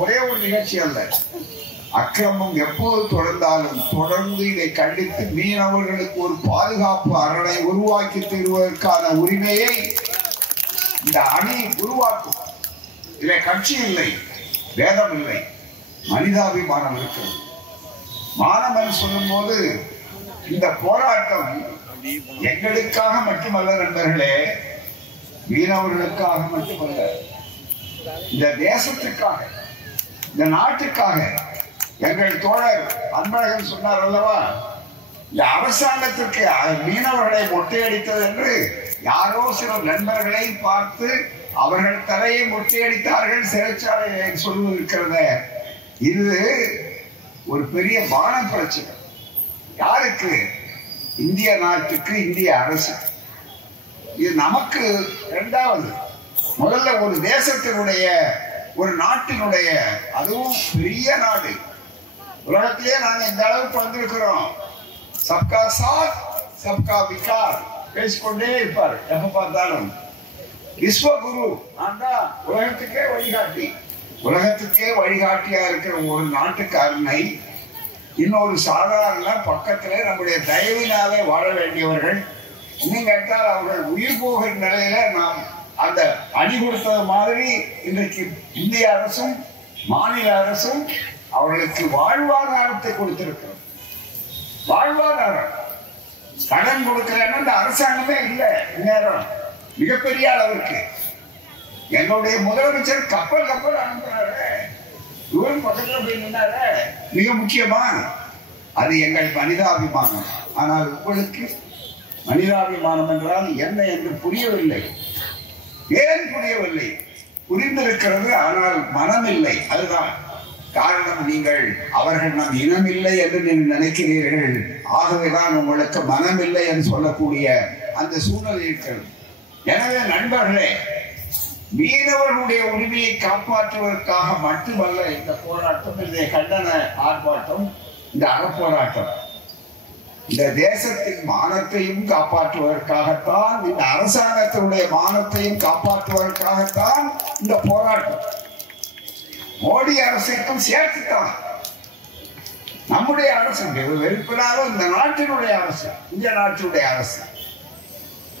ஒரே ஒரு நிகழ்ச்சி அல்ல. அக்கிரமம் எப்போது தொடர்ந்தாலும் தொடர்ந்து இதை கண்டித்து மீனவர்களுக்கு ஒரு பாதுகாப்பு அரணை உருவாக்கி தருவதற்கான உரிமையை இந்த அணி உருவாக்கும். இதை கட்சி இல்லை, வேதம் இல்லை, மனிதாபிமானம் இருக்கிறது. மாணவன் சொல்லும் போது இந்த போராட்டம் எங்களுக்காக மட்டுமல்ல நண்பர்களே, மீனவர்களுக்காக மட்டுமல்ல, இந்த தேசத்துக்காக, இந்த நாட்டுக்காக. எங்கள் தோழர் அன்பழகன் சொன்னார் அல்லவா, இந்த அரசாங்கத்திற்கு மீனவர்களை மொட்டையடித்தது என்று யாரோ சில நண்பர்களை பார்த்து அவர்கள் தலையை மொட்டையடித்தார்கள் சிறைச்சாலை சொல்வதற்கிறத. இது ஒரு பெரிய மான பிரச்சனை. யாருக்கு? இந்திய நாட்டுக்கு, இந்திய அரசு. இது நமக்கு இரண்டாவது. முதல்ல ஒரு தேசத்தினுடைய, ஒரு நாட்டினுடைய, அதுவும் பெரிய நாடு, உலகத்திலே நாங்க இந்த அளவுக்கு வந்திருக்கிறோம். சப்கா சாத் சப்கா விகாஸ் பேசிக்கொண்டே இருப்பார் எப்ப பார்த்தாலும். விஸ்வகுரு, நான் தான் உலகத்துக்கே வழிகாட்டி. உலகத்துக்கே வழிகாட்டியா இருக்கிற ஒரு நாட்டுக்காரனை இன்னொரு சாதாரண பக்கத்திலே நம்முடைய தயவினாலே வாழ வேண்டியவர்கள், இன்னும் கேட்டால் அவர்கள் உயிர் போகிற நிலையில நாம் அந்த அணி கொடுத்தது மாதிரி இன்றைக்கு இந்திய அரசும் மாநில அரசும் அவர்களுக்கு வாழ்வாதாரத்தை கொடுத்திருக்கிறோம். வாழ்வாதாரம் கடன் கொடுக்கிறேன்னு இந்த அரசாங்கமே இல்லை. நேரம் மிகப்பெரிய அளவிற்கு என்னுடைய முதலமைச்சர் கப்பல் அனுப்புறாரு, இவரும் பக்கத்துல போய் நின்னாரு. மிக முக்கியமான அது எங்கள் மனிதாபிமானம். ஆனால் உங்களுக்கு மனிதாபிமானம் என்றால் என்ன என்று புரியவில்லை. ஏன் புரியவில்லை? புரிந்திருக்கிறது, ஆனால் மனம் இல்லை. அதுதான் காரணம். நீங்கள் அவர்கள் நம் இனம் இல்லை என்று நீங்கள் நினைக்கிறீர்கள். ஆகவேதான் உங்களுக்கு மனம் இல்லை என்று சொல்லக்கூடிய அந்த சூழ்நிலை இருக்கிறது. எனவே நண்பர்களே, மீனவர்களுடைய உரிமையை காப்பாற்றுவதற்காக மட்டுமல்ல இந்த போராட்டம், இந்த கண்டன ஆர்ப்பாட்டம், இந்த அறப்போராட்டம். இந்த தேசத்தின் மானத்தையும் காப்பாற்றுவதற்காகத்தான், இந்த அரசாங்கத்தினுடைய மானத்தையும் காப்பாற்றுவதற்காகத்தான் இந்த போராட்டம். மோடி அரசுக்கும் சேர்த்துத்தான். நம்முடைய அரசு வெறுப்பினாலும் இந்த நாட்டினுடைய அரசு, இந்திய நாட்டினுடைய அரசு.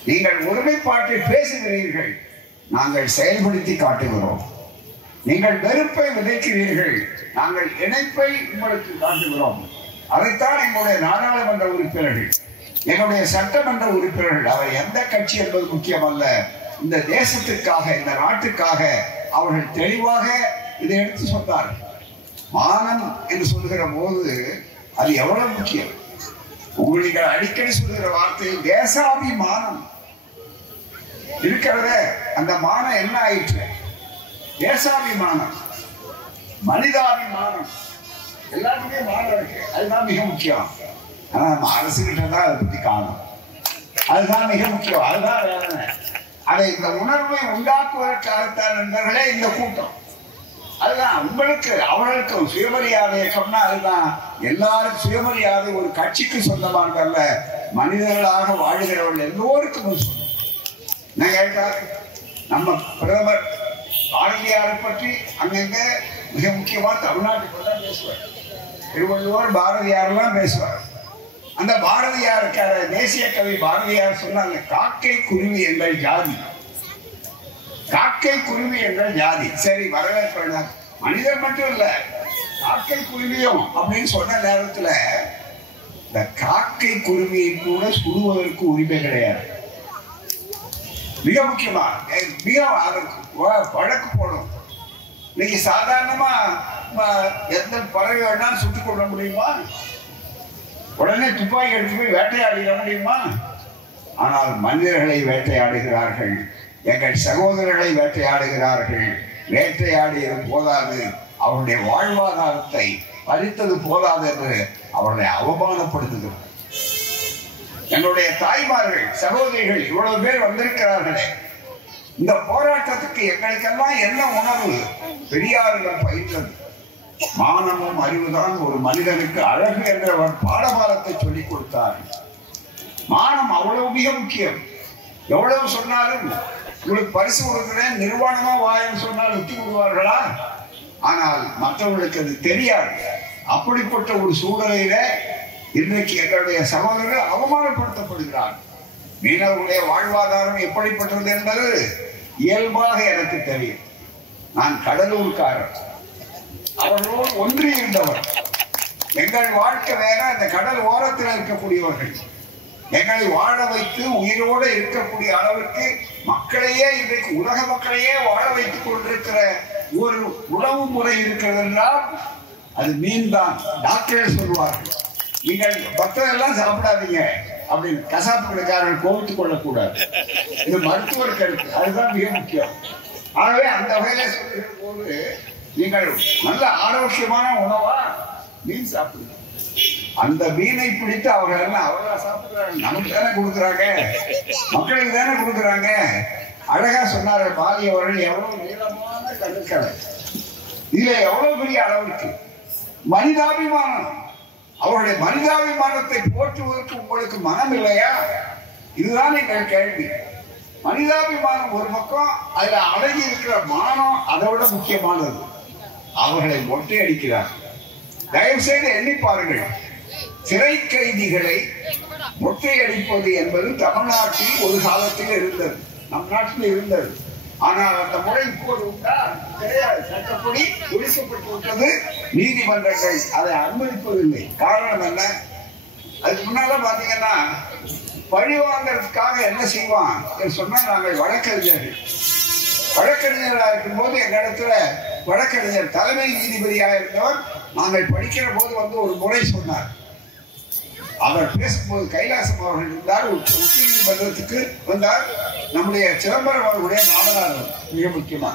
நீங்கள் ஒருமைப்பாட்டை பேசுகிறீர்கள், நாங்கள் செயல்படுத்தி காட்டுகிறோம். நீங்கள் வெறுப்பை விதைக்கிறீர்கள், நாங்கள் இணைப்பை உங்களுக்கு காட்டுகிறோம். அதைத்தான் எங்களுடைய நாடாளுமன்ற உறுப்பினர்கள், எங்களுடைய சட்டமன்ற உறுப்பினர்கள், அவர் எந்த கட்சி என்பது முக்கியமல்ல, இந்த தேசத்திற்காக, இந்த நாட்டுக்காக அவர்கள் தெளிவாக இதை எடுத்து சொன்னார்கள். மானம் என்று சொல்லுகிற போது அது எவ்வளவு முக்கியம். உங்களுக்கு அடிக்கடி சொல்லுகிற வார்த்தை தேசாபிமானம் இருக்கிறத. அந்த மானம் என்ன ஆயிற்று? தேசாபிமானம், மனிதாபிமானம், எல்லாத்துக்குமே மானம் இருக்கு. அதுதான் மிக முக்கியம். ஆனா நம்ம அரசுகிட்ட தான் அதை பத்தி காணும். அதுதான் மிக முக்கியம். அதுதான் வேதனை. அதை இந்த உணர்வை உண்டாக்குவதற்காகத்தான் நண்பர்களே இந்த கூட்டம். அதுதான் உங்களுக்கு அவர்களுக்கும் சுயமரியாதை இயக்கம்னா அதுதான். எல்லாரும் சுயமரியாதை ஒரு கட்சிக்கு சொந்தமானதல்ல, மனிதர்களாக வாழ்கிறவர்கள் எல்லோருக்கும் நம்ம பிரதமர் பாரதியாரை பற்றி அங்கங்க மிக முக்கியமா தமிழ்நாட்டுக்கு தான் பேசுவார். திருவள்ளுவர் பாரதியாரெல்லாம் பேசுவார். அந்த பாரதியாருக்கார தேசிய கவி பாரதியார் சொன்னாங்க, காக்கை குருவி எங்கள் ஜாதி, காக்கை குருவி எங்கள் ஜாதி. சரி, வரவேற்பு. மனிதர் மட்டும் இல்ல, காக்கை குருவியும் அப்படின்னு சொன்ன நேரத்துல இந்த காக்கை குருவியை கூட சுடுவதற்கு உரிமை கிடையாது. மிக முக்கியமா வழக்கு போடும். இன்னைக்கு சாதாரணமா எந்த பறவை வேணாலும் சுட்டுக் கொள்ள முடியுமா? உடனே துப்பாக்கி எடுத்து போய் வேட்டையாடிட முடியுமா? ஆனால் மனிதர்களை வேட்டையாடுகிறார்கள், எங்கள் சகோதரர்களை வேட்டையாடுகிறார்கள். வேட்டையாடியது போதாது, அவருடைய வாழ்வாதாரத்தை பறித்தது போதாது என்று அவர்களை அவமானப்படுத்துகிறார். எங்களுடைய தாய்மார்கள், சகோதரிகள் இவ்வளவு பேர் வந்திருக்கிறார்களே, இந்த போராட்டத்துக்கு எங்களுக்கெல்லாம் என்ன உணர்வு? பெரியாரிடம் பயின்றது மானமும் அறிவுதான் ஒரு மனிதனுக்கு அழகு என்ற ஒரு பாடபாலத்தை சொல்லிக் கொடுத்தார். மானம் அவ்வளவு மிக முக்கியம். எவ்வளவு சொன்னாலும் உங்களுக்கு பரிசு கொடுக்கிறேன், நிர்வாணமா வாயின்னு சொன்னால் விட்டு விடுவார்களா? ஆனால் மற்றவர்களுக்கு அது தெரியாது. அப்படிப்பட்ட ஒரு சூழலில இன்றைக்கு எங்களுடைய சகோதரர்கள் அவமானப்படுத்தப்படுகிறார். மீனவர்களுடைய வாழ்வாதாரம் எப்படிப்பட்டது என்பது இயல்பாக எனக்கு தெரியும். நான் கடலூர்காரர், அவர்களோடு ஒன்றி இருந்தவர். எங்கள் வாழ்க்கை வேற, அந்த கடல் ஓரத்தில் இருக்கக்கூடியவர்கள் எங்களை வாழ வைத்து உயிரோடு இருக்கக்கூடிய அளவிற்கு மக்களையே இன்றைக்கு உலக மக்களையே வாழ வைத்துக் கொண்டிருக்கிற ஒரு உணவு முறை இருக்கிறது என்றால் அது மீன் தான். டாக்டர் சொல்வார்கள், நீங்கள் பத்தெல்லாம் சாப்பிடாதீங்க அப்படின்னு. கசாப்பு கடைக்காரர்கள் கோவித்துக் கொள்ளக்கூடாது. இது மருத்துவர் கருத்து, அதுதான் மிக முக்கியம். ஆகவே அந்த வகையில சொல்கிற போது நீங்கள் நல்ல ஆரோக்கியமான உணவா மீன் சாப்பிடுங்க. அந்த மீனை பிடித்து அவர்கள் எல்லாம் அவர்களா சாப்பிடுறாங்க, நமக்கு தானே கொடுக்குறாங்க, மக்களுக்கு தானே கொடுக்குறாங்க. அழகா சொன்னார் பாலி அவர்கள், எவ்வளவு நீளமான கடற்கரை, இதுல எவ்வளவு பெரிய அளவிற்கு மனிதாபிமானம். அவருடைய மனிதாபிமானத்தை போற்றுவதற்கு உங்களுக்கு மனம் இல்லையா? இதுதான் எங்கள் கேள்வி. மனிதாபிமானம் ஒரு பக்கம், அதுல அடங்கி இருக்கிற மானம் அதை விட முக்கியமானது. அவர்களை மொட்டை அடிக்கிறார். தயவு செய்து எண்ணி பாருங்கள், சிறை கைதிகளை மொட்டை அடிப்பது என்பது தமிழ்நாட்டில் ஒரு காலத்தில் இருந்தது, நம் நாட்டில் இருந்தது. ஆனால் அந்த முறை இப்போது உண்டா? கிடையாது. சட்டப்படி ஒழிக்கப்பட்டு விட்டது. நீதிமன்றங்கள் அதை அனுமதிப்பதில்லை. காரணம் என்ன? அதுக்கு முன்னால பாத்தீங்கன்னா பழி வாங்கறதுக்காக என்ன செய்வான் சொன்னா, நாங்கள் வழக்கறிஞர்கள், வழக்கறிஞர்களாக இருக்கும் போது எங்க இடத்துல வழக்கறிஞர் தலைமை நீதிபதியாக இருந்தவர் நாங்கள் படிக்கிற போது வந்து ஒரு முறை சொன்னார். அவர் பேசும்போது கைலாசம் அவர்கள் இருந்தார், உச்ச நீதிமன்றத்துக்கு வந்தார். நம்முடைய சிதம்பரம் அவர்களுடைய மாமனார் மிக முக்கியமா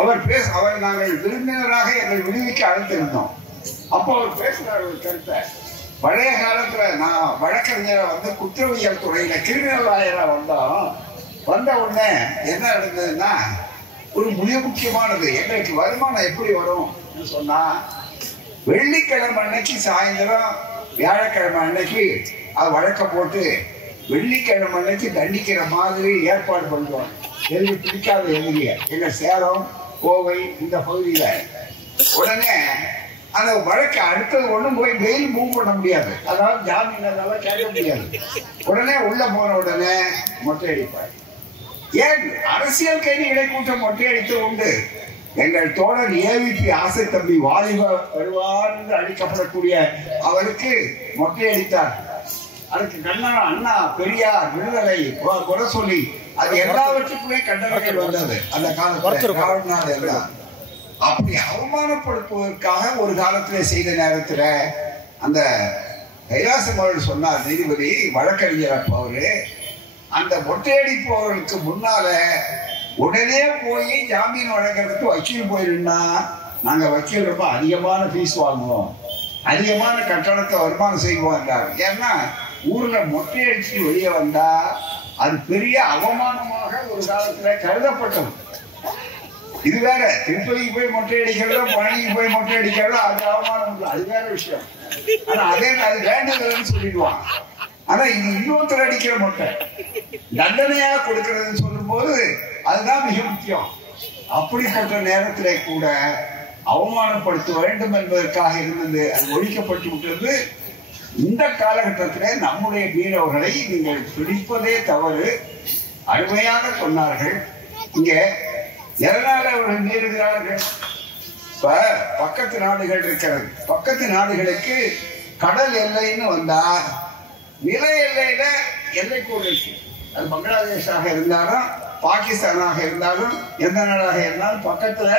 அவர் நாங்கள் விருந்தினராக எங்கள் விடுதிக்கு அழைத்திருந்தோம். அப்போ அவர் பேசுறார் ஒரு கருத்தை. பழைய காலத்துல நான் வழக்கறிஞரை வந்து குற்றவியல் துறையில கிரிமினல் லாயரா வந்த உடனே என்ன நடந்ததுன்னா, ஒரு மிக முக்கியமானது, எங்களுக்கு வருமானம் எப்படி வரும் சொன்னா, வெள்ளிக்கிழமை அன்னைக்கு சாயந்தரம், வியாழக்கிழமை அன்னைக்கு அது வழக்க போட்டு வெள்ளிக்கிழமை அன்னைக்கு தண்டிக்கிற மாதிரி ஏற்பாடு பண்ணுவோம். எதுக்கு பிடிக்காத எதிரிய எங்க சேலம் கோவை இந்த பகுதியில. உடனே அந்த வழக்கு அடுத்தது ஒண்ணும் போய் வெயில் மூவ் பண்ண முடியாது, அதாவது ஜாமீன் அதெல்லாம் கேட்க முடியாது. உடனே உள்ள போன உடனே மொட்டை அடிப்பார். ஏன் அரசியல் கைதிகளை கூட்டம் மொட்டை அடித்து உண்டு. எங்கள் தோழர் ஏவிபி ஆசை தம்பி வாலிப வருவார் என்று அழைக்கப்படக்கூடிய அவருக்கு மொட்டை அடித்தார். அதுக்கு கண்ணன் அண்ணா பெரியார் விடுதலை குறை சொல்லி அது எல்லாவற்றுக்குமே கண்டனங்கள் வந்தது அந்த காலத்தில். எல்லாம் அப்படி அவமானப்படுத்துவதற்காக ஒரு காலத்திலே செய்த நேரத்துல அந்த கைலாசம் அவர்கள் சொன்னார், நீதிபதி வழக்கறிஞர் அப்ப அவரு, அந்த மொட்டையடிப்பவர்களுக்கு முன்னால உடனே போய் ஜாமீன் வழங்குறதுக்கு வக்கீல் போயிருந்தா நாங்க வக்கீல் ரொம்ப அதிகமான ஃபீஸ் வாங்குவோம், அதிகமான கட்டணத்தை வருமானம் செய்வோம் என்றார். ஏன்னா ஊர்ல மொட்டையடிச்சு வெளியே வந்தா அது பெரிய அவமானமாக ஒரு காலத்துல கருதப்பட்டது. இது வேற, திருப்பதிக்கு போய் மொட்டை அடிக்கிறதோ பழனிக்கு போய் மொட்டை அடிக்கிறதோ அது அவமானம் இல்லை, அது வேற விஷயம். ஆனா அதே அது வேண்டுதல்னு சொல்லிடுவான். ஆனா இது இன்னொருத்தர் அடிக்கிற மொட்டை தண்டனையா கொடுக்கறதுன்னு சொல்லும் போது அதுதான் மிக முக்கியம். அப்படிப்பட்ட நேரத்திலே கூட அவமானப்படுத்த வேண்டும் என்பதற்காக இருந்தது, அது ஒழிக்கப்பட்டு விட்டது. இந்த காலகட்டத்திலே நம்முடைய மீனவர்களை நீங்கள் பிடிப்பதே தவறு. அருமையாக சொன்னார்கள். இங்க எதனால அவர்கள் மீறுகிறார்கள்? இப்ப பக்கத்து நாடுகள் இருக்கிறது, பக்கத்து நாடுகளுக்கு கடல் எல்லைன்னு வந்தா நில எல்லையில எல்லைக்கோடு இருக்கு. அது பங்களாதேஷாக இருந்தாலும் பாகிஸ்தானாக இருந்தாலும் எந்த நாடாக இருந்தாலும் பக்கத்துல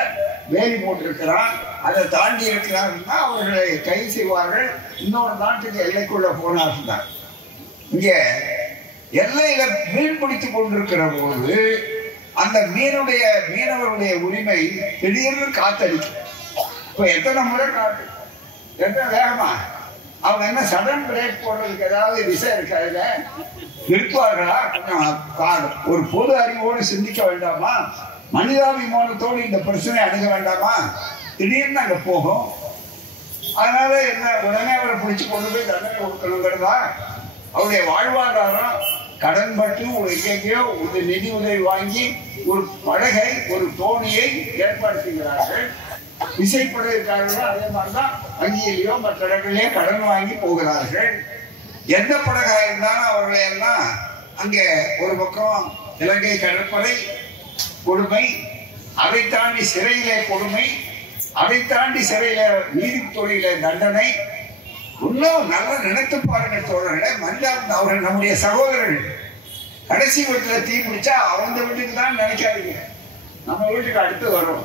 வேலி போட்டிருக்கிறான், அதை தாண்டி இருக்கிறார்கள்னா அவர்களை கைது செய்வார்கள். இன்னொரு நாட்டுக்கு எல்லைக்குள்ள போனார்கள் தான். இங்க எல்லையில மீன் பிடித்துக் கொண்டிருக்கிற போது அந்த மீனவருடைய உரிமை திடீர்னு காத்தடிக்கும். இப்ப எத்தனை முறை காட்டு, எத்தனை வேகமா அவங்க என்ன சடன் பிரேக் போடுறதுக்கு ஏதாவது விஷயம் இருக்கு, அதுல நிற்பார்களா? ஒரு பொது அறிவோடு சிந்திக்க வேண்டாமா? மனிதாபிமானத்தோடு இந்த பிரச்சனை அணுக வேண்டாமா? திடீர்னு அங்க போகும். அதனால என்ன, உடனே அவரை பிடிச்சு கொண்டு போய் தண்டனை கொடுக்கணுங்கிறதா? அவருடைய வாழ்வாதாரம் கடன் பட்டு எங்கேயோ ஒரு நிதி உதவி வாங்கி ஒரு படகை ஒரு தோணியை ஏற்பாடு செய்கிறார்கள். விசைப்படகுக்காரர்கள் அதே மாதிரிதான் வங்கியிலேயோ மற்ற இடங்களிலேயோ கடன் வாங்கி போகிறார்கள். எந்த படகா இருந்தாலும் அவர்களை எல்லாம் அங்கே ஒரு பக்கம் இலங்கை கடற்படை கொடுமை, அதை தாண்டி சிறையிலே கொடுமை, அதை தாண்டி சிறையில நீதித்துறையில தண்டனை. இன்னும் நல்லா நினைத்து பாருங்கள் தோழர்களே, மனிதன் அவர்கள் நம்முடைய சகோதரர்கள். கடைசி வீட்டுல தீ பிடிச்சா அவங்க வீட்டுக்கு தான் நினைக்காதீங்க, நம்ம வீட்டுக்கு அடுத்து வரும்.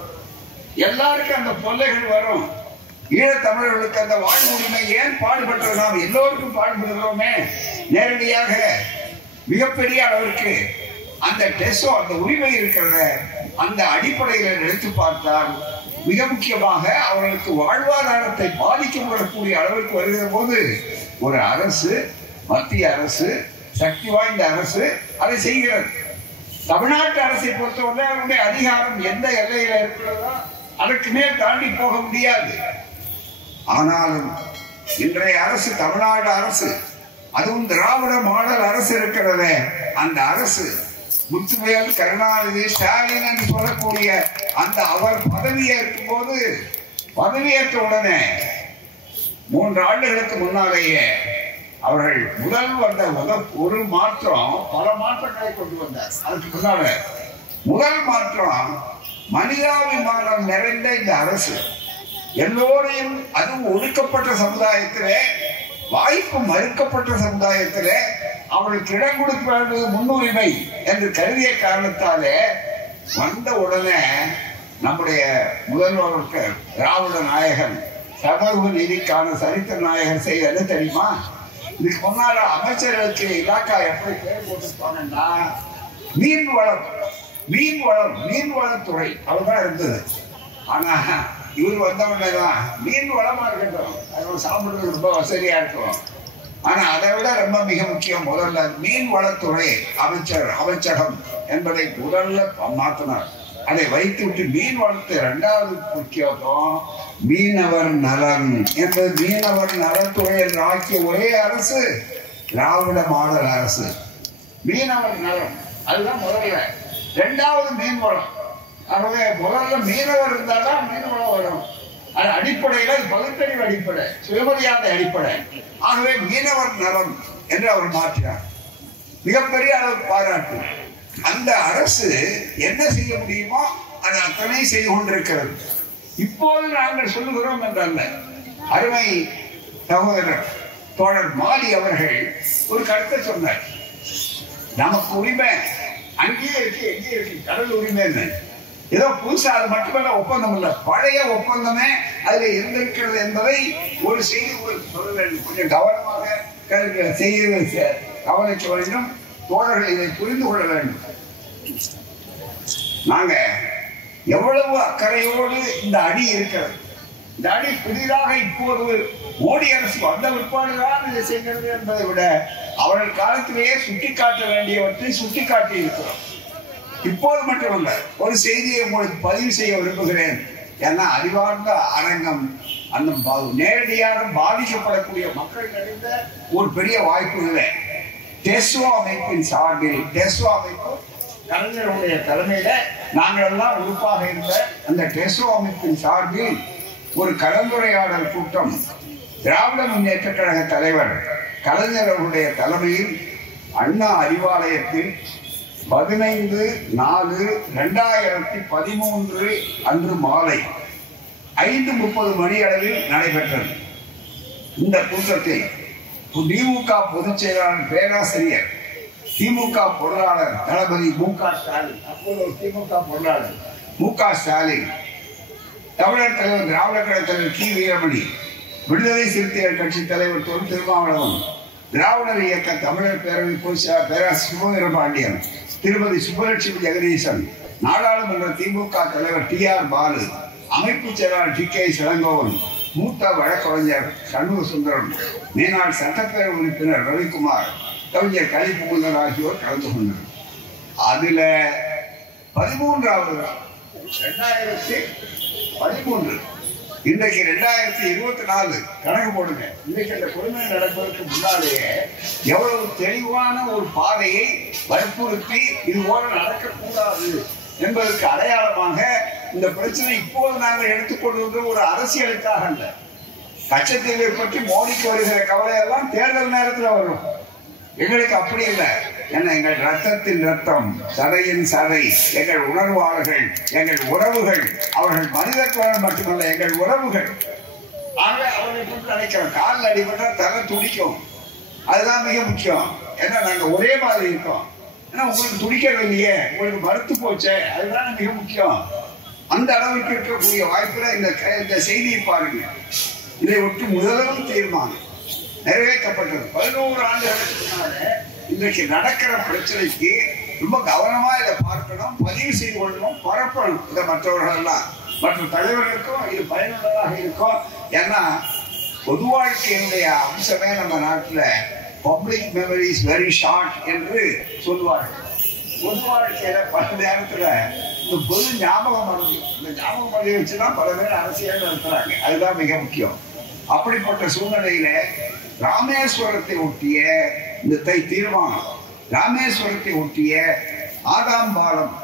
எல்லாருக்கும் அந்த தொல்லைகள் வரும். ஈழத்தமிழர்களுக்கு அந்த வாழ்வு உரிமை ஏன் பாடுபட்டது? நாம் எல்லோருக்கும் பாடுபடுகிறோமே. நேரடியாக மிகப்பெரிய அளவிற்கு அந்த டெஸ்டோ அந்த உரிமை இருக்கிறத அந்த அடிப்படையில் நினைத்து பார்த்தால் மிக முக்கியமாக அவர்களுக்கு வாழ்வாதாரத்தை பாதிக்கப்படக்கூடிய அளவிற்கு வருகிற போது ஒரு அரசு, மத்திய அரசு, சக்தி வாய்ந்த அரசு அதை செய்கிறது. தமிழ்நாட்டு அரசை பொறுத்தவரை அவருடைய அதிகாரம் எந்த எல்லையில இருக்கிறதோ அதற்கு மேல் தாண்டி போக முடியாது. ஆனாலும் இன்றைய அரசு, தமிழ்நாடு அரசு, அதுவும் திராவிட மாடல் அரசு இருக்கிறதே, அந்த அரசு முத்துவேல், கருணாநிதி, ஸ்டாலின் என்று சொல்லக்கூடிய அந்த அவர் பதவியேற்கும் போது, பதவியேற்ற உடனே 3 ஆண்டுகளுக்கு முன்னாலேயே அவர்கள் முதல் வந்த ஒரு மாற்றம் பல மாற்றங்களை கொண்டு வந்தார். அதுக்கு முன்னால முதல் மாற்றம் மனிதாபிமானம் நிறைந்த இந்த அரசு எல்லோரையும், அதுவும் ஒடுக்கப்பட்ட சமுதாயத்திலே, வாய்ப்பு மறுக்கப்பட்ட சமுதாயத்திலே அவர்களுக்கு இடம் கொடுப்பது முன்னுரிமை என்று கருதிய காரணத்தாலே வந்த உடனே நம்முடைய முதல்வருக்கு திராவிட நாயகன், சமூக நீதிக்கான சரித்திர நாயகன் செய்ய தெரியுமா? இதுக்கு முன்னால அமைச்சர்களுக்கு இலாக்கா எப்படி பேர் போட்டிருப்பாங்கன்னா மீன்வளத்துறை அவர்தான் இருந்தது. ஆனா இவர் வந்தவனதான் மீன் வளமா இருக்கட்டும், அது சாப்பிடுறது ரொம்ப வசதியா இருக்கும். ஆனா அதை விட ரொம்ப மிக முக்கியம், முதல்ல மீன் வளத்துறை அமைச்சகம் என்பதை முதல்ல மாற்றினார். அதை வைத்து விட்டு மீன் வளர்த்து 2வது முக்கியத்துவம் மீனவர் நலன் என்பது மீனவர் நலத்துறை என்று ஆக்கிய ஒரே அரசு திராவிட மாடல் அரசு. மீனவர் நலன் அதுதான் முதல்ல. 2வது மீன்வளம். ஆகவே முதல்ல மீனவர் இருந்தால்தான் மீன்வளம் வரும். அது அடிப்படையில் அது பகுத்தறிவு அடிப்படை, சுயமரியாதை அடிப்படை. ஆகவே மீனவர் நலம் என்று அவர் மாற்றினார். மிகப்பெரிய அளவு பாராட்டு. அந்த அரசு என்ன செய்ய முடியுமோ அது அத்தனை செய்து கொண்டிருக்கிறது. இப்போது நாங்கள் சொல்லுகிறோம் என்றல்ல. அருமை சகோதரர் தோழர் மாலி அவர்கள் ஒரு கருத்தை சொன்னார். நமக்கு உரிமை அங்கேயே இருக்கு, எங்கேயே இருக்கு, கடல் உரிமை. ஏதோ புதுசா அது மட்டுமல்ல, ஒப்பந்தம் இல்லை, பழைய ஒப்பந்தமே அதுல இருந்திருக்கிறது என்பதை ஒரு செய்தி சொல்ல வேண்டும். கொஞ்சம் கவனமாக செய்தி கவனிக்க வேண்டும். தோழர்கள் இதை புரிந்து கொள்ள வேண்டும். நாங்க எவ்வளவு அக்கறையோடு இந்த அடி இருக்கிறது. இந்த அடி புதிதாக இப்போது மோடி அரசு வந்த பிற்பாடுதான் இதை செய்கிறது என்பதை விட அவர்கள் காலத்திலேயே சுட்டிக்காட்ட வேண்டியவற்றை சுட்டிக்காட்டி இருக்கிறோம். இப்போது மட்டுமல்ல, ஒரு செய்தியை உங்களுக்கு பதிவு செய்ய விரும்புகிறேன். ஏன்னா அறிவார்ந்த அரங்கம், அந்த நேரடியாக பாதிக்கப்படக்கூடிய மக்கள் நிறைந்த ஒரு பெரிய வாய்ப்பு இல்லை. டெஸ்டோ அமைப்பின் சார்பில், டெஸ்டோ அமைப்பு கலைஞருடைய தலைமையில நாங்கள் எல்லாம் உறுப்பாக இருந்த அந்த டெஸ்டோ அமைப்பின் சார்பில் ஒரு கலந்துரையாடல் கூட்டம் திராவிட முன்னேற்ற கழக தலைவர் கலைஞர் அவருடைய தலைமையில் அண்ணா அறிவாலயத்தில் 15/4/2013 அன்று மாலை 5:30 மணி அளவில் நடைபெற்றது. இந்த கூட்டத்தில் திமுக பொதுச் செயலாளர் பேராசிரியர், திமுக பொருளாளர் தளபதி மு.க. ஸ்டாலின், அப்போது திமுக பொருளாளர் மு.க. ஸ்டாலின், தமிழர் தலைவர் திராவிட கழக தலைவர் கி. வீரமணி, விடுதலை சிறுத்தைகள் கட்சி தலைவர் தொல் திருமாவளவன், திராவிடர் இயக்க தமிழர் பேரவை பேராசிரியர் சுபவீரபாண்டியன், திருமதி சுப்பலட்சுமி ஜெகதீசன், நாடாளுமன்ற திமுக தலைவர் டி.ஆர். பாலு, அமைப்பு செயலாளர் டி.கே. இளங்கோவன், மூத்த வழக்கறிஞர் சண்முக சுந்தரம், மேனாள் சட்டப்பேரவை உறுப்பினர் ரவிக்குமார், கவிஞர் கலிப்புமுதன் ஆகியோர் கலந்து கொண்டனர். அதுல 13வது 2013, இன்றைக்கு 2024 கணக்கு போடுங்க. இன்றைக்கு அந்த கொடுமை நடப்பதற்கு முன்னாலேயே எவ்வளவு தெளிவான ஒரு பாதையை வற்புறுத்தி இது போல நடக்கக்கூடாது என்பதற்கு அடையாளமாக இந்த பிரச்சனை இப்போது நாங்கள் எடுத்துக்கொள்வது ஒரு அரசியலுக்காக அல்ல. கச்சத்தீவை பற்றி மோடிக்கு வருகிற கவலையெல்லாம் தேர்தல் நேரத்தில் வரும். எங்களுக்கு அப்படி இல்லை. ஏன்னா எங்கள் ரத்தத்தின் ரத்தம், சதையின் சதை, எங்கள் உணர்வாளர்கள், எங்கள் உறவுகள், அவர்கள் மனிதர்கள் மட்டுமல்ல, எங்கள் உறவுகள். ஆகவே அவர்களை கொண்டு நினைக்கிறோம். காலில் அடிபட்டா தலை துடிக்கும், அதுதான் மிக முக்கியம். ஏன்னா நாங்கள் ஒரே மாதிரி இருக்கோம். ஏன்னா உங்களுக்கு துடிக்கிறது இல்லையே, உங்களுக்கு மறுத்து போச்சே, அதுதான் மிக முக்கியம். அந்த அளவுக்கு இருக்கக்கூடிய வாய்ப்புல இந்த செய்தியை பாருங்க. இதை ஒட்டி முதலும் தீர்மானம் நிறைவேற்றப்பட்டது 11 ஆண்டுகளுக்கு முன்னாலே. இன்றைக்கு நடக்கிற பிரச்சனைக்கு ரொம்ப கவனமா இதை பார்க்கணும், பதிவு செய்து கொள்ளணும், பரப்பணும். இதை மற்றவர்கள் எல்லாம் மற்ற தலைவர்களுக்கும் இது பயனுள்ளதாக இருக்கும். ஏன்னா பொது வாழ்க்கையினுடைய அம்சமே நம்ம நாட்டில் public memory is very short என்று சொல்லுவார்கள். பொது வாழ்க்கையில பல நேரத்தில் இந்த பொது ஞாபகம் மறந்து, இந்த ஞாபகம் மறதி வச்சுதான் பல பேர் அரசியல் நடத்துறாங்க. அதுதான் மிக முக்கியம். அப்படிப்பட்ட சூழ்நிலையில ராமேஸ்வரத்தை ஒட்டிய இந்த தீர்மானம், ராமேஸ்வரத்தை ஒட்டிய ஆதாம்பாலம்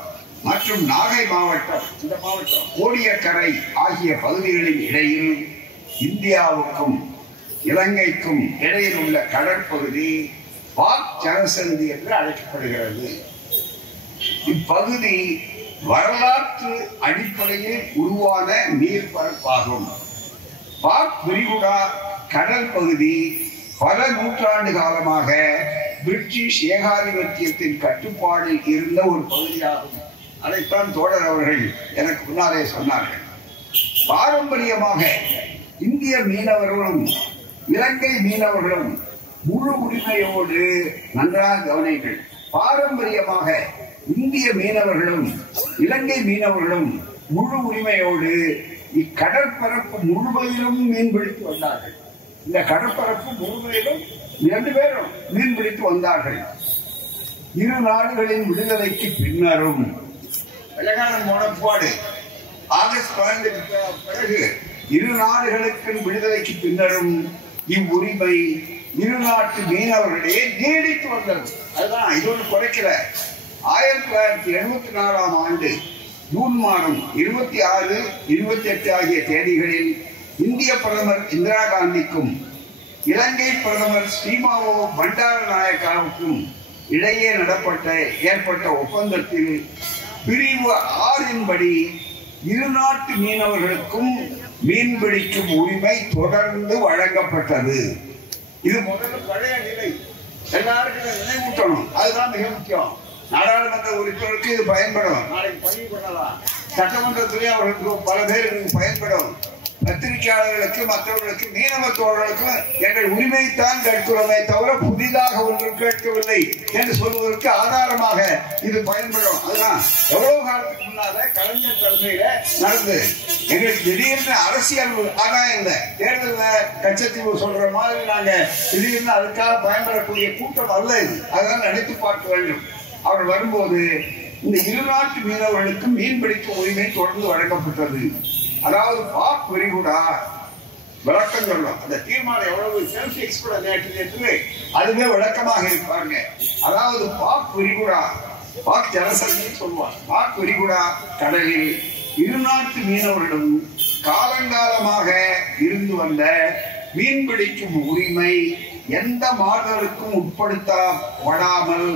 மற்றும் நாகை மாவட்டம், இந்த மாவட்டம் கோடியக்கரை ஆகிய பகுதிகளின் இடையில் இந்தியாவுக்கும் இலங்கைக்கும் இடையில் உள்ள கடற்பகுதி பாக் ஜலசந்தி என்று அழைக்கப்படுகிறது. இப்பகுதி வரலாற்று அடிப்படையில் உருவான நீர்ப்பரப்பாகும். பாக் விரிகுடா கடல் பகுதி பல நூற்றாண்டு காலமாக பிரிட்டிஷ் ஏகாதிபத்தியத்தின் கட்டுப்பாடில் இருந்த ஒரு பகுதியாகும். அதைத்தான் தோழர் அவர்கள் எனக்கு முன்னாலே சொன்னார்கள். பாரம்பரியமாக இந்திய மீனவர்களும் இலங்கை மீனவர்களும் முழு உரிமையோடு, நன்றாக கவனிங்கள், பாரம்பரியமாக இந்திய மீனவர்களும் இலங்கை மீனவர்களும் முழு உரிமையோடு இக்கடற்பரப்பு முழுவதிலும் மீன்பிடித்து வந்தார்கள். இந்த கடற்பரப்பு முழுவதிலும் 2 பேரும் மீன்பிடித்து வந்தார்கள். இரு நாடுகளின் விடுதலைக்கு பின்னரும் வெள்ளக்காரன் முடப்பாடு ஆகஸ்ட் 12 பிறகு இரு நாடுகளுக்கு விடுதலைக்கு பின்னரும் இவ்வுரிமை இரு நாட்டு மீனவர்களே நீடித்து வந்தது. அதுதான் இது ஒன்று குறைக்கல. 1974ஆம் ஆண்டு ஜூன் மாதம் 26, 28 ஆகிய தேதிகளில் இந்திய பிரதமர் இந்திரா காந்திக்கும் இலங்கை பிரதமர் ஸ்ரீமாவோ பண்டாரநாயக்காவுக்கும் இடையே ஏற்பட்ட ஒப்பந்தத்தில் பிரிவு 6 படி இரு நாட்டு மீனவர்களுக்கும் மீன்பிடிக்கும் உரிமை தொடர்ந்து வழங்கப்பட்டது. இது முதல்ல பழைய நிலை, எல்லாருக்கும் நினைவூட்டணும். அதுதான் மிக முக்கியம். நாடாளுமன்ற உறுப்பினருக்கு இது பயன்படும். நாளைக்கு பதிவு பண்ணலாம். சட்டமன்றத்திலே அவர்களுக்கு பல பேருக்கு பயன்படும். பத்திரிகையாளர்களுக்கு, மற்றவர்களுக்கு, மீனவ தோழர்களுக்கும் எங்கள் உரிமைத்தான் கேட்கிறோமே தவிர புதிதாக ஒன்றும் கேட்கவில்லை என்று சொல்வதற்கு ஆதாரமாக இது பயன்படும். அதுதான் எவ்வளவு காலத்துக்கு முன்னால கலைஞர் தலைமையில நடந்து எங்களுக்கு திடீர்னு அரசியல் ஆதாயம் இல்லை. தேர்தலில் கச்சத்தீவு சொல்ற மாதிரி நாங்க திடீர்னு அதுக்காக பயன்படக்கூடிய கூட்டம் அல்ல இது. அதெல்லாம் நினைத்து பார்க்க வேண்டும். அவர் வரும்போது இந்த இரு நாட்டு மீனவர்களுக்கு மீன்பிடிக்கும் உரிமை தொடர்ந்து வழங்கப்பட்டது. அதாவது பாக் விரிகுடா விளக்கம் சொல்லலாம். அந்த தீர்மானம் எவ்வளவு செல்ஃப் எக்ஸ்பிளனேட்டரி என்று அதுவே விளக்கமாக இருப்பாங்க. அதாவது பாக் விரிகுடா, பாக் ஜலசந்தி சொல்லுவார். பாக் விரிகுடா கடலில் இரு நாட்டு மீனவர்களும் காலங்காலமாக இருந்து வந்த மீன்பிடிக்கும் உரிமை எந்த மாறுதலுக்கும் உட்படுத்தப்படாமல்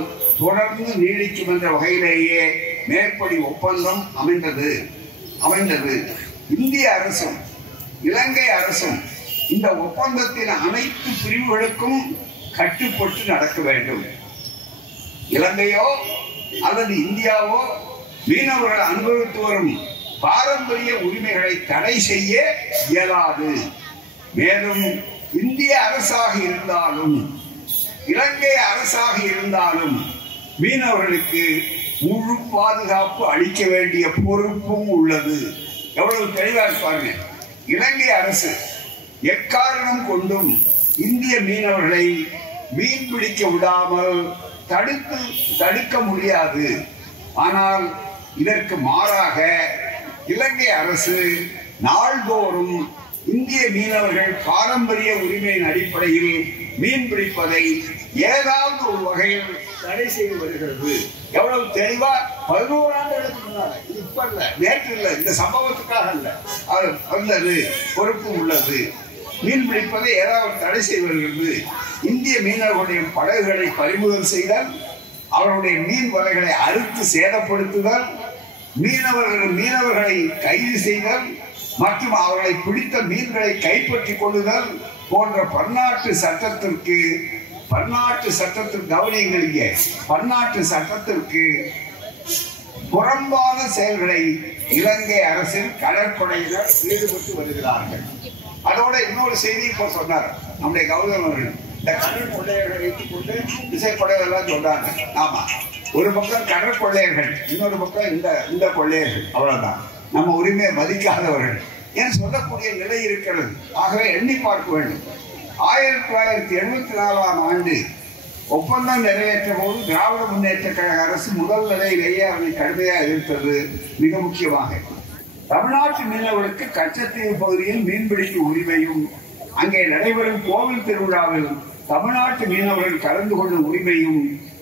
தொடர்ந்து நீடிக்கும் என்ற வகையிலேயே மேற்படி ஒப்பந்தம் அமைந்தது. இந்திய அரசும் இலங்கை அரசும் இந்த ஒப்பந்தத்தின் அனைத்து பிரிவுகளுக்கும் கட்டுப்பட்டு நடக்க வேண்டும். இலங்கையோ அல்லது இந்தியாவோ மீனவர்கள் அனுபவித்து வரும் பாரம்பரிய உரிமைகளை தடை செய்ய இயலாது. மேலும் இந்திய அரசாக இருந்தாலும் இலங்கை அரசாக இருந்தாலும் மீனவர்களுக்கு முழு பாதுகாப்பு அளிக்க வேண்டிய பொறுப்பும் உள்ளது. எவ்வளவு தெளிவா இருப்பாங்க. இலங்கை அரசு எக்காரணம் கொண்டும் இந்திய மீனவர்களை மீன் பிடிக்க விடாமல் தடுக்க முடியாது. ஆனால் இதற்கு மாறாக இலங்கை அரசு நாள்தோறும் இந்திய மீனவர்கள் பாரம்பரிய உரிமையின் அடிப்படையில் மீன் பிடிப்பதை ஏதாவது ஒரு வகையில் தடை செய்து வருகிறது. எவ்வளவு தெளிவா 11 ஆண்டுகளுக்கு முன்னால, இது இப்ப இல்ல, நேற்று இல்ல, இந்த சம்பவத்துக்காக இல்ல, அது வந்தது, பொறுப்பு உள்ளது. மீன் பிடிப்பதை ஏதாவது தடை செய்து வருகிறது. இந்திய மீனவர்களுடைய படகுகளை பறிமுதல் செய்தல், அவருடைய மீன் வலைகளை அறுத்து சேதப்படுத்துதல், மீனவர்களை கைது செய்தல் மற்றும் அவர்களை பிடித்த மீன்களை கைப்பற்றிக் கொள்ளுதல் போன்ற பன்னாட்டு சட்டத்திற்கு கவனியங்களிலே பன்னாட்டு சட்டத்திற்கு புறம்பான செயல்களை இலங்கை அரசின் கடற்படையினர் ஈடுபட்டு வருகிறார்கள். அதோட இன்னொரு செய்தி இப்ப சொன்னார் நம்முடைய கௌதம் அவர்கள். இந்த கடல் கொள்ளையர்களை வைத்துக் கொண்டு விசைப்படையெல்லாம் சொல்றாங்க. ஆமா, ஒரு பக்கம் கடற்கொள்ளையர்கள், இன்னொரு பக்கம் இந்த கொள்ளையர்கள். அவ்வளவுதான். நம்ம உரிமையை மதிக்காதவர்கள் என்று சொல்லக்கூடிய நிலை இருக்கிறது. ஆகவே எண்ணி பார்க்க வேண்டும். 1974ஆம் ஆண்டு ஒப்பந்தம் நிறைவேற்ற போது திராவிட முன்னேற்ற கழக அரசு முதல் நிலையிலேயே அதனை கடுமையாக எதிர்த்தது. மிக முக்கியமாக தமிழ்நாட்டு மீனவர்களுக்கு கச்சத்தீவு பகுதியில் மீன்பிடிக்கும் உரிமையும், அங்கே நடைபெறும் கோவில் திருவிழாவில் தமிழ்நாட்டு மீனவர்கள் கலந்து கொள்ளும் உரிமையும்,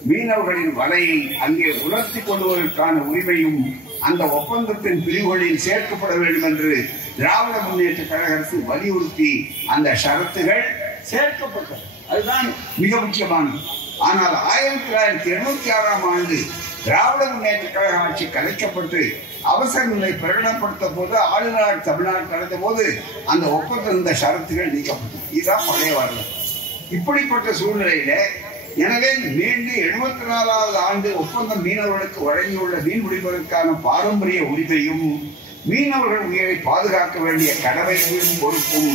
மீனவர்களின் வலையை அங்கே உலர்த்தி கொள்வதற்கான உரிமையும் அந்த ஒப்பந்தத்தின் பிரிவுகளில் சேர்க்கப்பட வேண்டும் என்று திராவிட முன்னேற்ற கழக அரசு வலியுறுத்தி அந்த ஷரத்துகள் சேர்க்கப்பட்டது. அதுதான் மிக முக்கியமானது. ஆனால் 1986ஆம் ஆண்டு திராவிட முன்னேற்ற கழக ஆட்சி கலைக்கப்பட்டு அவசர நிலை பிரகடனப்படுத்த போது ஆளுநர் தமிழ்நாடு நடந்த போது அந்த ஒப்பந்தம், இந்த ஷரத்துகள் நீக்கப்பட்டது. இதுதான் பழைய வரலாறு. இப்படிப்பட்ட சூழ்நிலையில எனவே மீண்டும் 74வது ஆண்டு ஒப்பந்தம் மீனவர்களுக்கு வழங்கியுள்ள மீன் பிடிப்பதற்கான பாரம்பரிய உரிமையும், மீனவர்கள் உயிரை பாதுகாக்க வேண்டிய கடமையும் பொறுப்பும்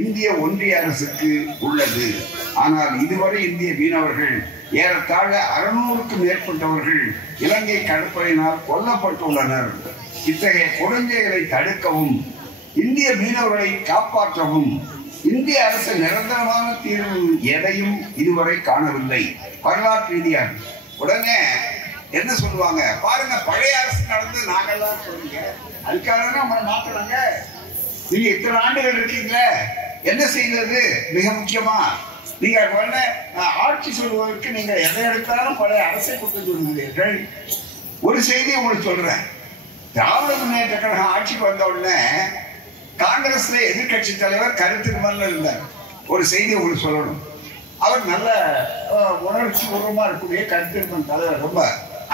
இந்திய ஒன்றிய அரசுக்கு உள்ளது. ஆனால் இதுவரை இந்திய மீனவர்கள் ஏறத்தாழ 600க்கும் மேற்பட்டவர்கள் இலங்கை கடற்படையினால் கொல்லப்பட்டுள்ளனர். இத்தகைய கொடுஞ்செயலை தடுக்கவும், இந்திய மீனவர்களை காப்பாற்றவும் இந்திய அரசு நிரந்தரமான தீர்வு எதையும் இதுவரை காணவில்லை. வரலாற்று ரீதியாக உடனே என்ன சொல்லுவாங்க பாருங்க, பழைய அரசு நடந்து நாங்கெல்லாம் சொல்லுங்க, அதுக்காக நம்ம மாத்துறாங்க. நீங்க இத்தனை ஆண்டுகள் இருக்கீங்களே, என்ன செய்யறது? மிக முக்கியமா நீங்க ஆட்சி சொல்வதற்கு நீங்க எதை எடுத்தாலும் பழைய அரசை கொடுத்து சொல்லுகிறீர்கள். ஒரு செய்தி உங்களுக்கு சொல்றேன். திராவிட முன்னேற்ற கழகம் ஆட்சிக்கு வந்த உடனே காங்கிரஸ்ல எதிர்கட்சி தலைவர் கருத்திருமன் இருந்தார். ஒரு செய்தி உங்களுக்கு சொல்லணும். அவர் நல்ல உணர்ச்சி பூர்வமா இருக்கக்கூடிய கருத்திருமன் தலைவர், ரொம்ப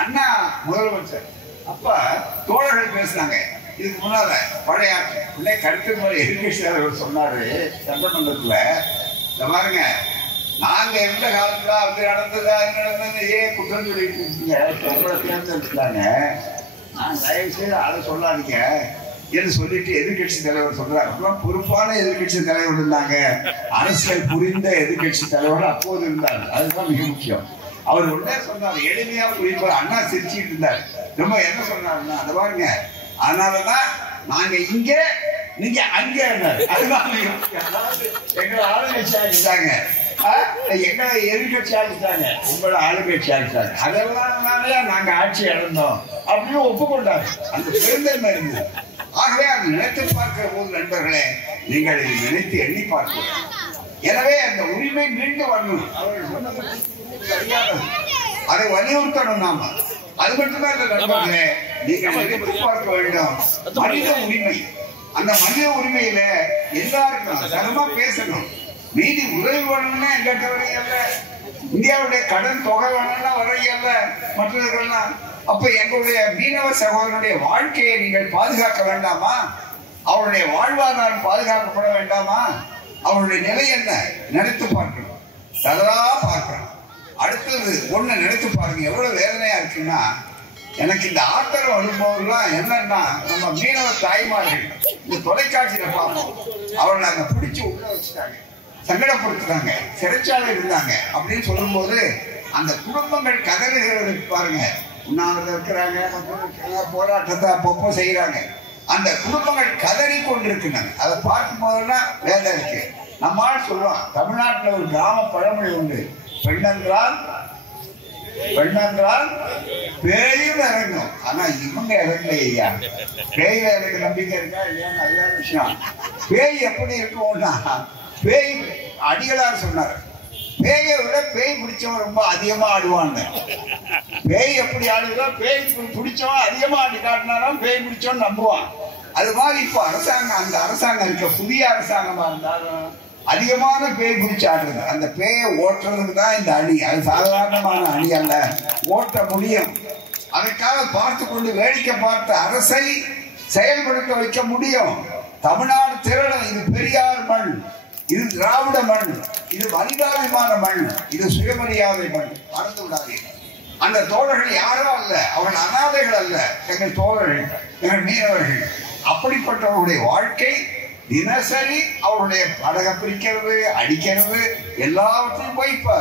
அண்ணா முதலமைச்சர். அப்ப தோழர்கள் பேசினாங்க. இதுக்கு முன்னால பழைய ஆட்சி கருத்திருமன் எதிர்கட்சி தலைவர் சொன்னாரு சட்டமன்றத்துல, பாருங்க நாங்க இருந்த காலத்துல அது நடந்தது ஏன் குற்றம் சொல்லிட்டு இருக்கீங்க, தேர்ந்தெடுத்தாங்க, நான் தயவு செய்து அதை சொல்லாதீங்க என்று சொல்லிட்டு எதிர்கட்சி தலைவர் சொல்றாரு. பொறுப்பான எதிர்கட்சி தலைவர் இருந்தாங்க, அரசியல் புரிந்த எதிர்கட்சி தலைவர் அப்போது இருந்தார். அதுதான் மிக முக்கியம். அவர் ஒன்றே சொன்னார், எளிமையா புரிப்பார். அண்ணா சிரிச்சுட்டு இருந்தார். ரொம்ப என்ன சொன்னாருன்னா, அது பாருங்க, அதனாலதான் நாங்க இங்க நீங்க அங்க இருந்தாரு. அதுதான் மிக முக்கியம். அதாவது எங்களை ஆளுங்கட்சி ஆகிட்டாங்க, எங்களை எதிர்கட்சி ஆகிட்டாங்க, உங்களை ஆளுங்கட்சி ஆகிட்டாங்க, அதெல்லாம் நாங்க ஆட்சி இழந்தோம் அப்படின்னு ஒப்புக்கொண்டாரு. அந்த பெருந்தன்மை இருந்தது. ஆகவே அதை நினைத்து பார்க்கிற போது நண்பர்களே, நீங்கள் இதை நினைத்து எண்ணி பார்க்க. எனவே அந்த உரிமை மீண்டும் வரணும். அவர்கள் சொன்னது சரியானது, அதை வலியுறுத்தணும் நாம. அது மட்டும்தான் இந்த நண்பர்களே, நீங்கள் நினைத்து பார்க்க வேண்டும். மனித உரிமை, அந்த மனித உரிமையில எல்லாருக்கும் சமமா பேசணும். மீதி உதவி வேணும்னா எங்கிட்ட வரையல்ல, இந்தியாவுடைய கடன் தொகை வேணும்னா வரையல்ல, மற்றவர்கள்லாம். அப்ப எங்களுடைய மீனவ சகோதரனுடைய வாழ்க்கையை நீங்கள் பாதுகாக்க வேண்டாமா? அவருடைய வாழ்வாதாரம் பாதுகாக்கப்பட வேண்டாமா? அவருடைய நிலை என்ன நினைத்து பார்க்கணும், சதா பார்க்கணும். அடுத்தது ஒண்ணு நினைத்து பாருங்க, எவ்வளவு வேதனையா இருக்குன்னா, எனக்கு இந்த ஆத்திரம் அனுபவம்லாம் என்னன்னா, நம்ம மீனவ தாய்மார்கள் இந்த தொலைக்காட்சியில பார்ப்போம், அவர்களை அங்க பிடிச்சு உள்ள வச்சுட்டாங்க, சங்கடப்படுத்துறாங்க, சிறைச்சாலை இருந்தாங்க அப்படின்னு சொல்லும் போது அந்த குடும்பங்கள் கதறுகிறது பாருங்க. உண்ணாவிரதம் இருக்கிறாங்க, போராட்டத்தை அப்பப்போ செய்யறாங்க. அந்த குடும்பங்கள் கதறி கொண்டிருக்கிறாங்க. அதை பார்க்கும் போதெல்லாம் வேலை இருக்கு. நம்மால் சொல்லுவான், தமிழ்நாட்டில் ஒரு கிராம பழமொழி உண்டு, பெண்ணென்றால் பேயும் இறங்கும். ஆனா இவங்க இறங்கலையா? பேயில எனக்கு நம்பிக்கை இருக்கா இல்லையான்னு அதுதான் விஷயம். பேய் எப்படி இருக்கும்னா, பேய் அடிகளார் சொன்னார், பேயை விட பேய் பிடிச்சவன் ரொம்ப அதிகமா ஆடுவான்னு. பேய் எப்படி ஆடுதோ பேய் பிடிச்சவன் அதிகமா ஆடி காட்டினாலும் பேய் பிடிச்சவன் நம்புவான். அது மாதிரி இப்போ அரசாங்கம், அந்த அரசாங்கம் இருக்க புதிய அரசாங்கமா இருந்தாலும் அதிகமான பேய் பிடிச்சு ஆடுறது. அந்த பேயை ஓட்டுறதுக்கு தான் இந்த அணி. அது சாதாரணமான அணி அல்ல, ஓட்ட முடியும். அதற்காக பார்த்து கொண்டு வேடிக்கை பார்த்த அரசை செயல்படுத்த வைக்க முடியும். தமிழ்நாடு திரளும். இது பெரியார் மண், இது திராவிட மண், இது மனிதாபிமான மண், இது சுயமரியாதை மண். மறந்து விடாதீர்கள். அந்த தோழர்கள் யாரோ அல்ல, அவர்கள் அனாதைகள் அல்ல, எங்கள் தோழர்கள், எங்கள் மீனவர்கள். அப்படிப்பட்டவர்களுடைய வாழ்க்கை தினசரி அவருடைய படக பிரிக்கிறது, அடிக்கிறது, எல்லாவற்றையும் போய் இப்ப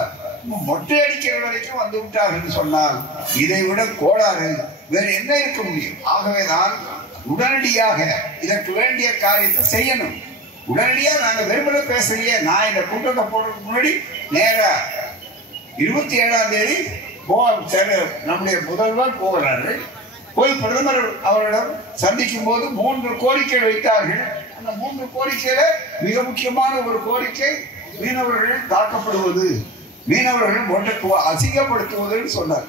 மொட்டை அடிக்கிற வரைக்கும் வந்து விட்டார்கள் சொன்னால் இதை விட கோளாறு வேறு என்ன இருக்க முடியும்? ஆகவேதான் உடனடியாக இதற்கு வேண்டிய காரியத்தை செய்யணும். உடனடியா நாங்க வெறுமனை பேசலையே. நான் இந்த கூட்டத்தை போடுறதுக்கு முன்னாடி நேரா 27ஆம் தேதி நம்முடைய முதல்வர் போகிறார்கள். போய் பிரதமர் அவரிடம் சந்திக்கும் போது 3 கோரிக்கை வைத்தார்கள். அந்த 3 கோரிக்கையில மிக முக்கியமான ஒரு கோரிக்கை மீனவர்கள் தாக்கப்படுவது, மீனவர்கள் அசிங்கப்படுத்துவதுன்னு சொன்னார்.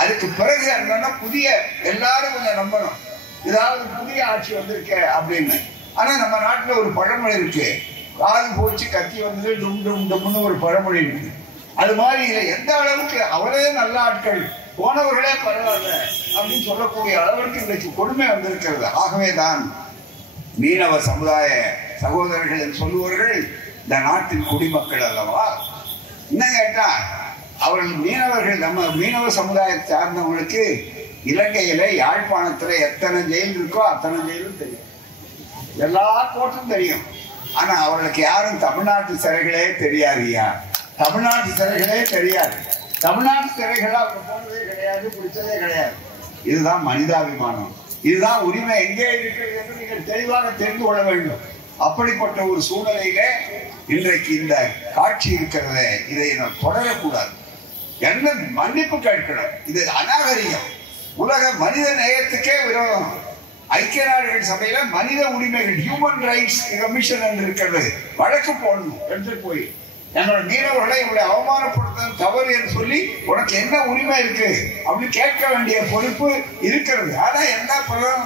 அதுக்கு பிறகு என்னன்னா புதிய எல்லாரும் கொஞ்சம் நம்பணும், ஏதாவது புதிய ஆட்சி வந்திருக்க அப்படின்னு. ஆனா நம்ம நாட்டுல ஒரு பழமொழி இருக்கு, காது போச்சு கத்தி வந்தது டும் டும் டும்னு ஒரு பழமொழி இருக்கு. அது மாதிரி எந்த அளவுக்கு அவரே நல்ல ஆட்கள் போனவர்களே பரவாயில்ல அப்படின்னு சொல்லக்கூடிய அளவிற்கு இன்றைக்கு கொடுமை வந்திருக்கிறது. ஆகவேதான் மீனவ சமுதாய சகோதரர்கள் என்று சொல்லுவார்கள் இந்த நாட்டின் குடிமக்கள் அல்லவா. என்ன கேட்டா அவர்கள் மீனவர்கள், நம்ம மீனவ சமுதாயத்தை சார்ந்தவங்களுக்கு இலங்கையில யாழ்ப்பாணத்துல எத்தனை ஜெயில் இருக்கோ அத்தனை ஜெயிலும் தெரியும், எல்லா கோர்ட்டும் தெரியும். ஆனா அவர்களுக்கு யாரும் தமிழ்நாட்டு சிறைகளே தெரியாதுயா, தமிழ்நாட்டு சிறைகளே தெரியாது. தமிழ்நாட்டு சிறைகள் அவங்க போனதே கிடையாது, பிடிச்சதே கிடையாது. இதுதான் மனிதாபிமானம், இதுதான் உரிமை எங்கே இருக்கிறது என்று நீங்கள் தெளிவாக தெரிந்து கொள்ள வேண்டும். அப்படிப்பட்ட ஒரு சூழ்நிலையில இன்றைக்கு இந்த காட்சி இருக்கிறது. இதை நாம் தொடரக்கூடாது, என்ன மன்னிப்பு கேட்கணும். இது அநாகரிகம், உலக மனித நேயத்துக்கே விரோதம். ஐக்கிய நாடுகள் சபையில மனித உரிமைகள் ஹியூமன் ரைட்ஸ் கமிஷன் என்று இருக்கிறது, வழக்கு போடணும் என்று போய் எங்களோட மீனவர்களை இவருடைய அவமானப்படுத்த தவறு என்று சொல்லி உனக்கு என்ன உரிமை இருக்கு அப்படின்னு கேட்க வேண்டிய பொறுப்பு இருக்கிறது. ஆனா என்ன பண்றோம்,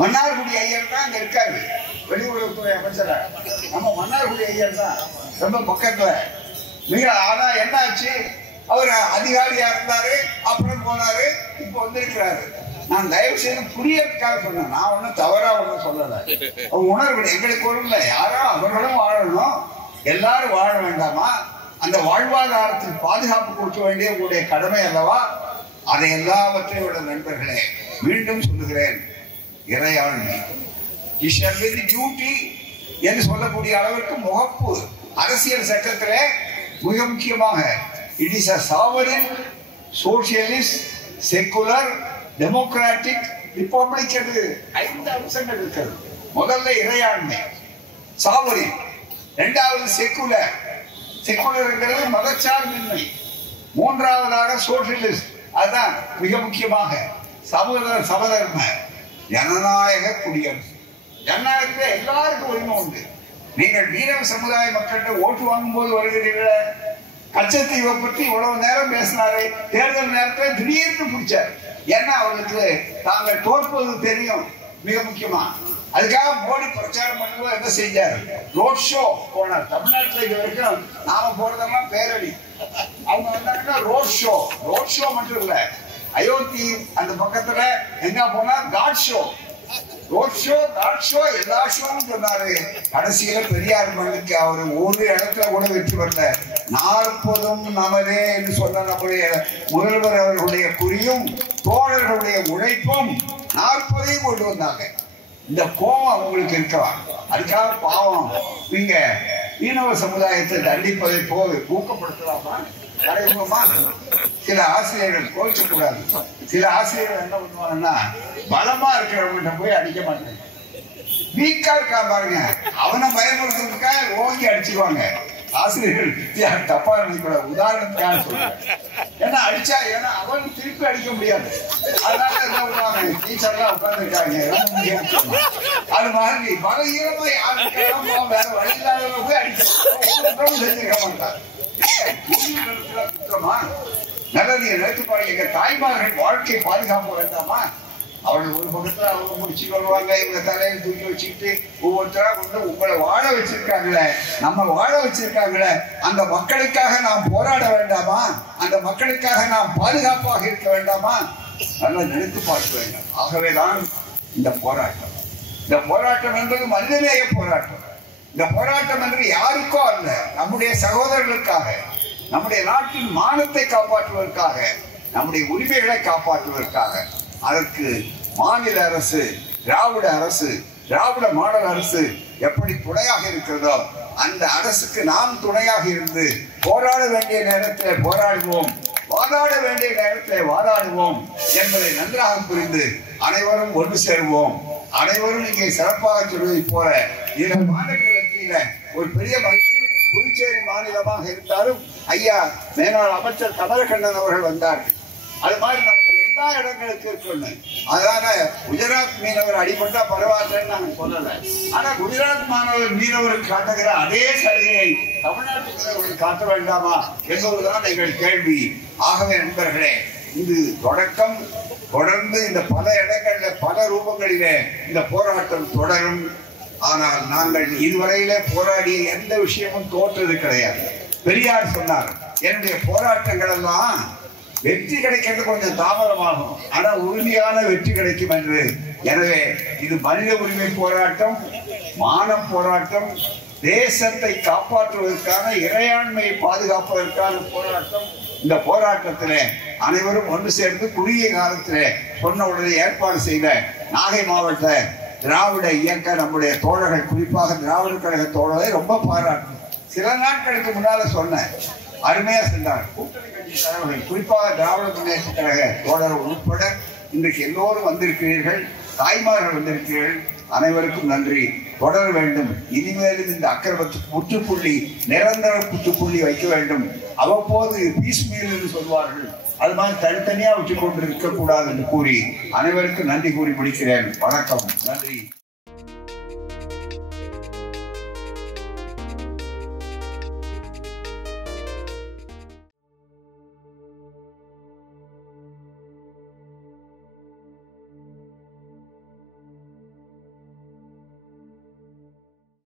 மன்னார்குடி ஐயர் தான் அங்க இருக்காரு, வெளியுறவுத்துறை அமைச்சரா. நம்ம மன்னார்குடி ஐயர் தான் ரொம்ப பக்கத்துல மிக. ஆனா என்ன ஆச்சு, அவர் அதிகாரியா இருந்தாரு, அப்புறம் போனாரு, இப்ப வந்திருக்கிறாரு. நான் தயவு செய்து புரியறதுக்காக சொன்னேன், நான் ஒன்னும் தவறா ஒன்னும் சொல்லல. உணர்வு எங்களுக்கு ஒரு இல்லை, யாரோ அவர்களும் வாழணும், எல்லாரும் வாழ வேண்டாமா? அந்த வாழ்வாதாரத்தில் பாதுகாப்பு கொடுக்க வேண்டிய உங்களுடைய கடமை அல்லவா? அதை எல்லாவற்றையும் உள்ள நண்பர்களே மீண்டும் சொல்லுகிறேன், இறையாண்மை டியூட்டி என்று சொல்லக்கூடிய அளவிற்கு முகப்பு அரசியல் சட்டத்திலே மிக முக்கியமாக it is a sovereign, socialist, secular, democratic republic என்று 5 அம்சங்கள் இருக்கிறது. முதல்ல இறையாண்மை சாவரின், இரண்டாவது செக்குலர், செக்குலர் என்கிறது மதச்சார்பின்மை, மூன்றாவதாக சோசியலிஸ்ட், அதுதான் மிக முக்கியமாக சமதர்ம ஜனநாயக குடியரசு. ஜனநாயகத்தில் எல்லாருக்கும் உரிமை உண்டு. நீங்கள் மீனவ சமுதாய மக்கள்கிட்ட ஓட்டு வாங்கும் போது வருகிறீர்களே, கச்சத்தீவை பற்றி இவ்வளவு நேரம் பேசினாரு, தேர்தல் நேரத்தில் திடீர்னு பிடிச்சார். ஏன்னா அவர்களுக்கு தாங்கள் தோற்பது தெரியும். மிக முக்கியமா அதுக்காக மோடி பிரச்சாரம் பண்ணும்போது என்ன செஞ்சாரு, ரோட் ஷோ போனார். தமிழ்நாட்டில் இது வரைக்கும் நாம போறதெல்லாம் பேரணி, அவங்க வந்தாங்கன்னா ரோட் ஷோ. ரோட் ஷோ மட்டும் இல்ல, அயோத்தி அந்த பக்கத்துல எங்க போனா god show, road show, god show, எல்லா ஷோவும் சொன்னாரு. கடைசியில பெரியார் மண்ணுக்கு அவரு ஒரு இடத்துல கூட வெற்றி பெறல. 40 நமதே என்று சொன்ன நம்முடைய முதல்வர் அவர்களுடைய குறியும் தோழர்களுடைய உழைப்பும் 40ஐயும் கொண்டு வந்தாங்க. இந்த கோபம் அவங்களுக்கு இருக்கலாம். அதுக்காக பாவம் நீங்க மீனவ சமுதாயத்தை தண்டிப்பதை போது ஊக்கப்படுத்தலாமா? சில ஆசிரியர்கள் கோவிக்கக்கூடாது. சில ஆசிரியர்கள் என்ன பண்ணுவாங்கன்னா, பலமா இருக்கிறவங்கிட்ட போய் அடிக்க மாட்டாங்க, வீக்கா இருக்கா பாருங்க அவனை பயமுறுத்துறதுக்காக ஓங்கி அடிச்சுக்குவாங்க. ஆசிரியர்கள் தப்பா நினைக்கூடாது, உதாரணத்துக்காக சொல்றேன். ஏன்னா அடிச்சா, ஏன்னா அவன் திருப்பி அடிக்க முடியாது, அதனால என்ன பண்ணுவாங்க, டீச்சர்லாம் உட்கார்ந்துருக்காங்க. அது மாதிரி பல ஈரமா யாருக்கு வேற வழி இல்லாத போய் அடிக்க செஞ்சுக்க மாட்டாங்க. குற்றமா? நல்லது நினைத்து எங்க தாய்மார்கள் வாழ்க்கை பாதுகாப்பு வேண்டாமா? அவர்கள் ஒரு பக்கத்துல அவங்க முடிச்சு கொள்வாங்க, இவங்க தலையை தூக்கி வச்சுக்கிட்டு ஒவ்வொருத்தரா கொண்டு உங்களை வாழ வச்சிருக்காங்களே, நம்ம வாழ வச்சிருக்காங்களே, அந்த மக்களுக்காக நாம் போராட வேண்டாமா? அந்த மக்களுக்காக நாம் பாதுகாப்பாக இருக்க வேண்டாமா? நல்லா நினைத்து பார்க்க வேண்டும். ஆகவேதான் இந்த போராட்டம். இந்த போராட்டம் என்பது மனிதநேய போராட்டம். இந்த போராட்டம் என்று யாருக்கோ அல்ல, நம்முடைய சகோதரர்களுக்காக, நம்முடைய நாட்டின் மானத்தை காப்பாற்றுவதற்காக, நம்முடைய உரிமைகளை காப்பாற்றுவதற்காக. அதற்கு மாநில அரசு, திராவிட அரசு, திராவிட மாடல் அரசு எப்படி துணையாக இருக்கிறதோ அந்த அரசுக்கு நாம் துணையாக இருந்து போராட வேண்டிய நேரத்தில் போராடுவோம், வாதாட வேண்டிய நேரத்தில் வாதாடுவோம் என்பதை நன்றாக புரிந்து அனைவரும் ஒன்று சேருவோம். அனைவரும் இங்கே சிறப்பாக சொல்வதை போல இந்த மாநிலத்தில ஒரு பெரிய மகிழ்ச்சி. புதுச்சேரி மாநிலமாக இருந்தாலும் ஐயா மேலாள் அமைச்சர் கமலக்கண்ணன் அவர்கள் வந்தார்கள். அது மாதிரி நமக்கு எல்லா இடங்களுக்கு இருக்குன்னு. அதனால குஜராத் மீனவர் அடிபட்டா பரவாயில்லன்னு நாங்க சொல்லல. ஆனா குஜராத் மீனவருக்கு காட்டுகிற அதே சலுகையை தமிழ்நாட்டு மீனவர்கள் காட்ட வேண்டாமா என்பதுதான் எங்கள் கேள்வி. ஆகவே நண்பர்களே, இது தொடக்கம். தொடர்ந்து இந்த பல இடங்கள்ல பல ரூபங்களிலே இந்த போராட்டம் தொடரும். ஆனால் நாங்கள் இதுவரையிலே போராடிய எந்த விஷயமும் தோற்றது கிடையாது. பெரியார் சொன்னார், என்னுடைய போராட்டங்கள் எல்லாம் வெற்றி கிடைக்கிறது கொஞ்சம் தாமதமாகும், ஆனா உறுதியான வெற்றி கிடைக்கும் என்று. எனவே இது மனித உரிமை போராட்டம், மான போராட்டம், தேசத்தை காப்பாற்றுவதற்கான, இறையாண்மையை பாதுகாப்பதற்கான போராட்டம். இந்த போராட்டத்திலே அனைவரும் ஒன்று சேர்ந்து குறுகிய காலத்திலே சொன்ன உடனே ஏற்பாடு செய்த நாகை மாவட்ட திராவிட இயக்க நம்முடைய தோழர்கள், குறிப்பாக திராவிட கழக தோழரை ரொம்ப பாராட்டணும். சில நாட்களுக்கு முன்னால சொன்னேன், அருமையா சென்றார். கூட்டணி கட்சி தலைவர்கள், குறிப்பாக திராவிட முன்னேற்ற கழக தோழர் உட்பட இன்றைக்கு எல்லோரும் வந்திருக்கிறீர்கள், தாய்மார்கள் வந்திருக்கிறீர்கள். அனைவருக்கும் நன்றி. தொடர வேண்டும். இனிமேலும் இந்த அக்கிரமத்துக்கு முற்றுப்புள்ளி, நிரந்தர முற்றுப்புள்ளி வைக்க வேண்டும். அவ்வப்போது பீஸ் மீல் என்று சொல்வார்கள், அது மாதிரி தனித்தனியா வச்சு கொண்டு இருக்கக்கூடாது என்று கூறி அனைவருக்கும் நன்றி கூறி முடிக்கிறேன். வணக்கம். நன்றி.